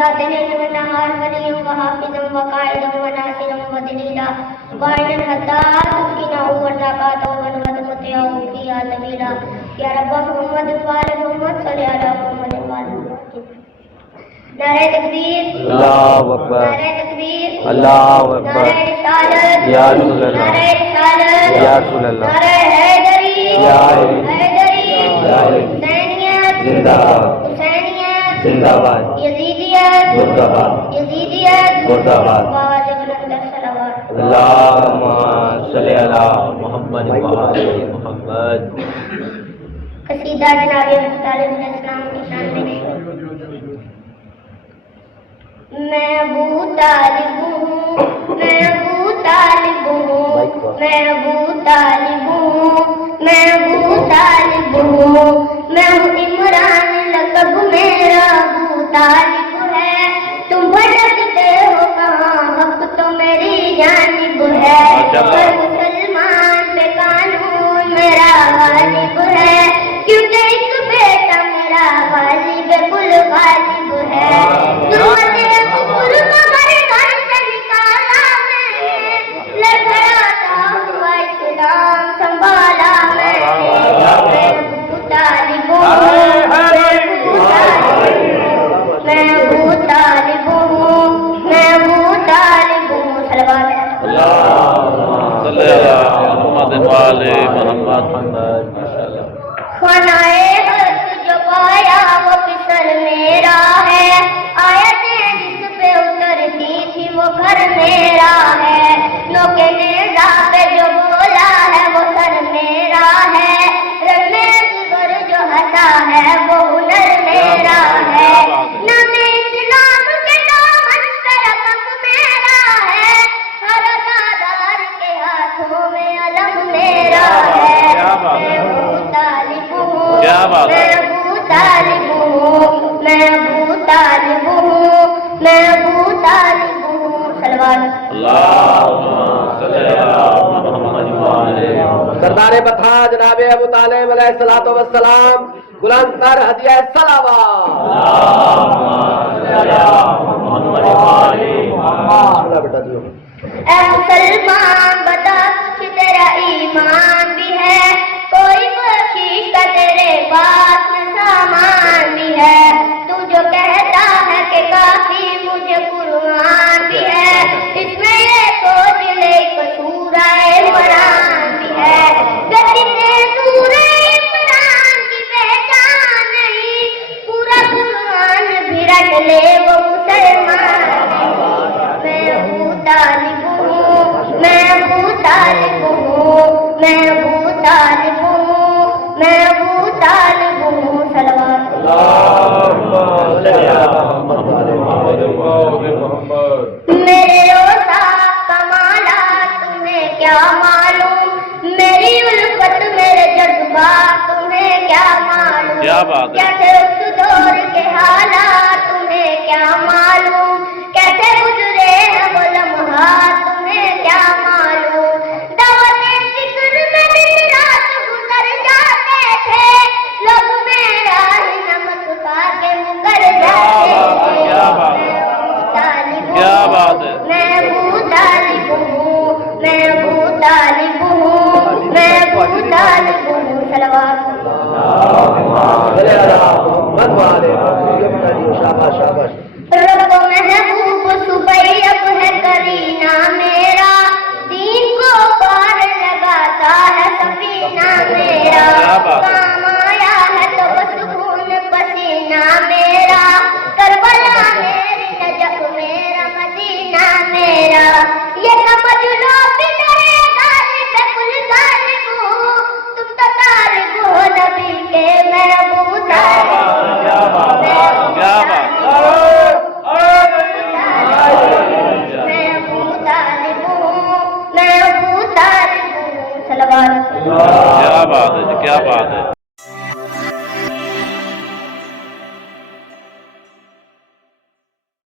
باطن ونهار وليا وحافظا وقائدا وناصرا ودليلا وعينا حتى تسكنه وزكاته ونود مطيعه فيها سبيلا يا رب محمد وآل محمد صل على محمد وآل محمد. نعرہ تکبیر، اللہ اکبر، نعرہ تکبیر، اللہ اکبر، نعرہ رسالت، یا رسول اللہ، نعرہ رسالت، یا رسول اللہ، نعرہ حیدری، یا حیدری، حیدری، یا حیدری، حسینیت زندہ باد، حسینیت زندہ باد، یزیدیت مردہ باد، یزیدیت مردہ باد. آواز بلند صلوات. اللہم صلی علی محمد وآل محمد. قصیدہ جناب ابو طالب علیہ السلام کی شان میں. میں ابو طالب ہوں، میں ابو طالب ہوں، میں ابو طالب ہوں، میں ابو طالب ہوں، میں ہوں عمران لقب میرا ابو طالب ہے. تم بھٹکتے ہو کہاں، حق تو میری جانب ہے. پر مسلمان پہ قانون میرا غالب ہے، کیونکہ ایک بیٹا میرا غالب کل غالب ہے. ضرورت کفر مگر گھر سے نکالا میں نے، لڑکھڑاتا ہوا اسلام سنبھالا میں نے. میں ابو طالب ہوں، میں ابو طالب ہوں، میں ابو طالب ہوں. صلوات. اللہم صلی علی محمد وآل محمد. ماشاءاللہ. خانائے حق جو پایا وہ پسر میرا ہے، آیتیں جس پہ اترتی تھی وہ گھر میرا ہے. نوکے نیزہ پہ جو بولا ہے وہ سر میرا ہے، رن اصغر جو ہنسا ہے وہ ہنر میرا ہے. نام اسلام کے دامن پہ رقم میرا ہے، ہر ادادار کے ہاتھوں میں علم میرا ہے. میں ابو طالب ہوں، میں ابو طالب ہوں، میں ابو طالب ہوں، میں ابو طالب ہوں. صلوات. اللہم صلی علی محمد وآل محمد. سردار بطحا جناب ابو طالب علیہ السلام بلند تر ہدیہ صلوات. بیٹا جی اے مسلمان بتا کچھ تیرا ایمان بھی ہے، کوئی بخشش کا تیرے پاس میں سامان بھی ہے. تو جو کہتا ہے کہ کافی مجھے قرآن بھی ہے، اس میں یہ سوچ لے کہ سورہ عمران بھی ہے. گتی نے سورہ عمران کی پہچان نہیں، پورا قرآن بھی رٹ لے وہ مسلمان. میں ابو طالب ہوں، میں ابو طالب ہوں، میں ابو طالب ہوں، میں ابو طالب ہوں. صلوات. میرے روزہ کمالات تمہیں کیا معلوم، میری الفت میرے جذبات تمہیں کیا معلوم. کیا بات ہے. کیسے اس دور کے حالات تمہیں کیا معلوم، کیسے گزرے ہیں وہ لمحات تمہیں کیا معلوم. دعوت فکر میں دن رات گزر جاتے تھے، لوگ میرا ہی نمک کھا کے مکر جاتے تھے. کیا بات ہے. کیا بات ہے. میں ابو طالب ہوں، میں ابو طالب ہوں، میں ابو طالب ہوں. صلوات. صلی علی محمد وآل محمد. شاباش شاباش.